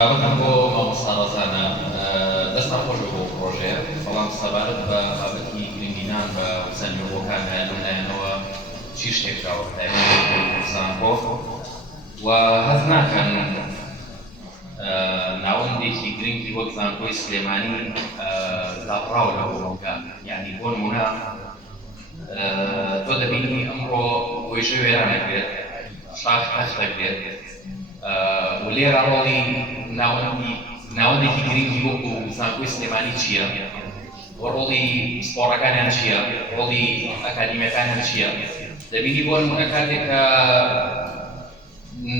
بابەتم بۆ مامۆستاڕازانە دەستم خۆش بۆ پرۆژەیە، بەڵام سەبارەت بە بابەتی گرنگینان بە سەرنجڕۆکان لەلایەنەوە چی شتێک کراوە زانکۆ و هەست ناکەن ناوەندێکی گرنگی وەک زانکۆی سلێمانی داپڕاوە لە بۆڵەکە، یعنی بۆ نمونە تۆ دەبینی ئەمڕۆ وێژە وێرانەکرێت، شاخ تەختەکرێت و لێرە ڕۆڵی ناوەندێکی گرنگی وەکو زانکۆی سلێمانی چییە؟ ڕۆڵی سپۆڕەکانیان چییە؟ ڕۆڵی ئەکادیمیەکانیان چییە؟ دەبینی بۆ نمونە کاتێک کە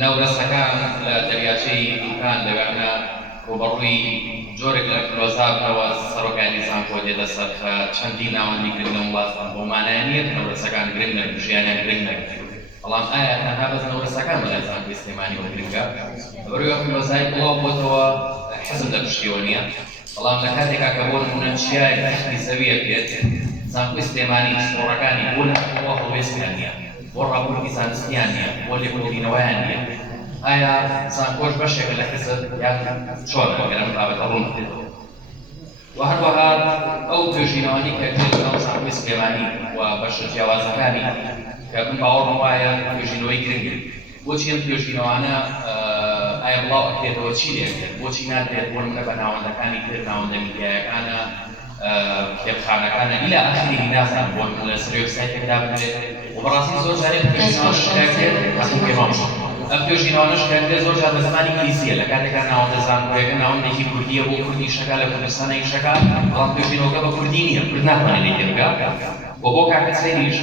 ناودەستەکان لە دەریاچەی ئەمکان لەوانە ڕوبەڕووی جۆرێک لە کلۆزا بنەوە سەرۆکانی زانکۆ دێتە سەر کە چەندی ناوەندی گرنگ لە وڵاتان بۆ مانایە نییە کە ناودەستەکان گرنگ نەبن، ژیانیان گرنگ نەبن. بەڵام ئایا تەنها بەس ناودەستەکان بەلای زانکۆی سلێمانیەوە گرنگە؟ لەبەرەوەی ئەو کلۆزای بڵاو بۆتەوە حەزم لە پشتیەوە نییە، بەڵام لە کاتێکا کە بۆ نمونە چیای تەختی زەویە بێت، زانکۆی سلێمانی سپۆڕەکانی بۆ لەخۆوە هەڵوێستیان نییە، بۆ ڕابوردی زانستیان نییە، بۆ لێکۆڵینەوەیان نییە. ئایا زانکۆش بەشێکە لە حزب یان چۆنە ئەگەرم بابەتە ڕوون بدێتەوە؟ و هەروەها ئەو توێژینەوانی کە کرێت لەناو زانکۆی سلێمانی و بەشە جیاوازەکانی کە من باوەڕم وایە توێژینەوەی گرنگن، بۆچی ئەم توێژینەوانە ئایا بڵاو ئەکرێتەوە چی لێکرێت؟ بۆچی نادرێت بۆ نمونە بە ناوەندەکانی تر، ناوەندە میدیایەکانە، کتێبخانەکانە ئیلا ئاخری نازانم بۆ نمونە لەسەر وێبسایتێکدا بنرێت و بەڕاستی زۆر جارێک توێژینەوە شکایەت ئەم توێژینەوانە شکایەت زۆر جار بە زمانی ئینگلیزیە، لە کاتێکا ناوەندە زانکۆیەکە ناوەندێکی کوردیە بۆ کوردیشەکە لە کوردستانە ئیشەکە، بەڵام توێژینەوەکە بە کوردی نییە، کورد ناتوانێت لێ بگات بۆ کاکە سەیریش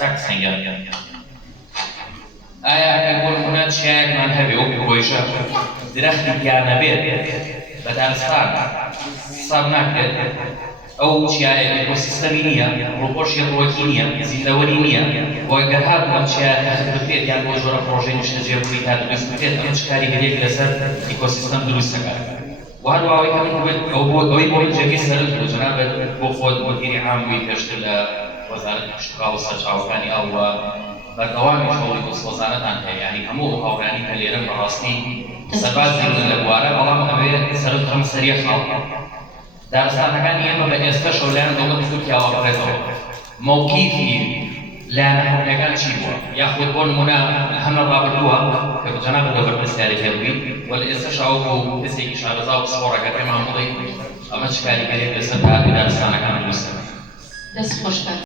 تاکس هەنگیان. ئایا ئەگەر بۆ نمونە چیایەکمان هەبێ وەکو ڕۆیژە درەختی دیانە بێت بە دارستان حساب ناکرێت، ئەو چیایە ئێکۆسیستەمی نییە، ڕۆپۆشی ڕۆکی نییە، زیندەوەری نییە، بۆ ئەگەر هاتووە ئەم چیایە تەخت بکرێت یان بۆ جۆرە پرۆژەی نیشتەجێبووی تا دروست بکرێت، ئەمە چ کاریگەریەک لەسەر ئێکۆسیستەم دروست دەکات. و هەروەها ئەوەی کە من بێت ئەوەی بۆ من جێگەی سەرنج بوو، جەنابەت بۆ خۆت وەزیری عام بووی پێشتر لە وەزارەتی پشتڕاو و سەرچاوەکانی ئەوە بەردەوامی شەڕی دۆستوەزارەتان هەیە، یعنی هەموو ئەو هاوڕانی کە لێرە بەڕاستی سەربازی بوون لە بوارە، بەڵام ئەوێ سەرنج خەمە سەریە خاڵ دارستانەکانی ئێمە بە ئێستاش لایەن دەوڵەتی تورکیاوە بڕێتەوە. موقیفی لایەنە حکومەتیەکان چی بووە؟ یاخود بۆ نمونە هەمە ڕابردووە کە جەنابەت لە بەرپرسیارێک هەبووی و لە ئێستاش ئەو بۆ کەسێکی شارەزا و سپۆڕەکە پێمان بڵێ ئەمە چ کاریگەریەک لەسەر دارستانەکان دروست دەکات؟ دەست خۆش بە